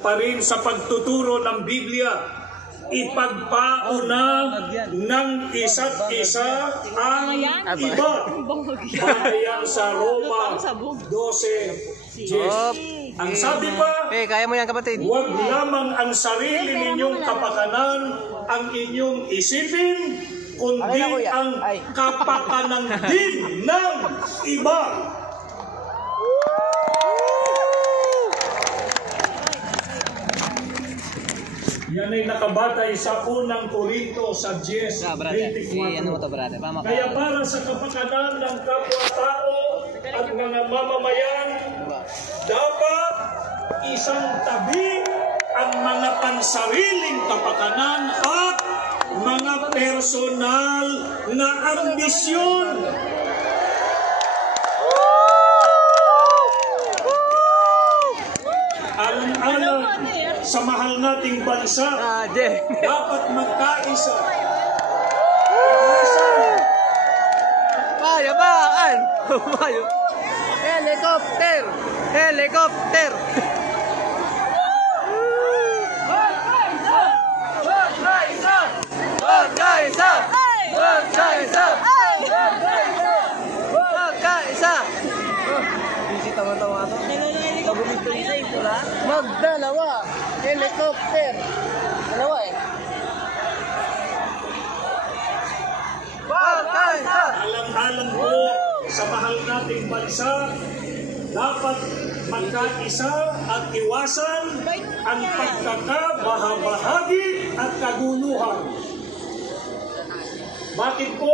pa rin sa pagtuturo ng Biblia, ipagpauna ng isa't isa ang iba. Bayan sa Roma 12:10. Ang sabi pa, kaya mo yan, kapatid. huwag lamang ang sarili ninyong kapakanan ang inyong isipin, kundi ang kapakanan din ng iba. Yan ay nakabatay sa unang Korinto sa 10:24. Kaya para sa kapakanan ng kapwa-tao at mga mamamayan, dapat isang tabi ang mga pansariling kapakanan at mga personal na ambisyon. Alang-alang sa mahal nating bansa, dapat magkaisa. Payabaan! Helicopter! Helicopter! Magkaisa! Magkaisa! Magkaisa! Magkaisa! Busy tawa-tawa ito. Magdalawa! Helicopter! Dalawa eh. Magkaisa! Alang-alang po sa mahal nating bansa, dapat magkaisa at iwasan ang pagkakabahabahagi at kaguluhan. Bakit po?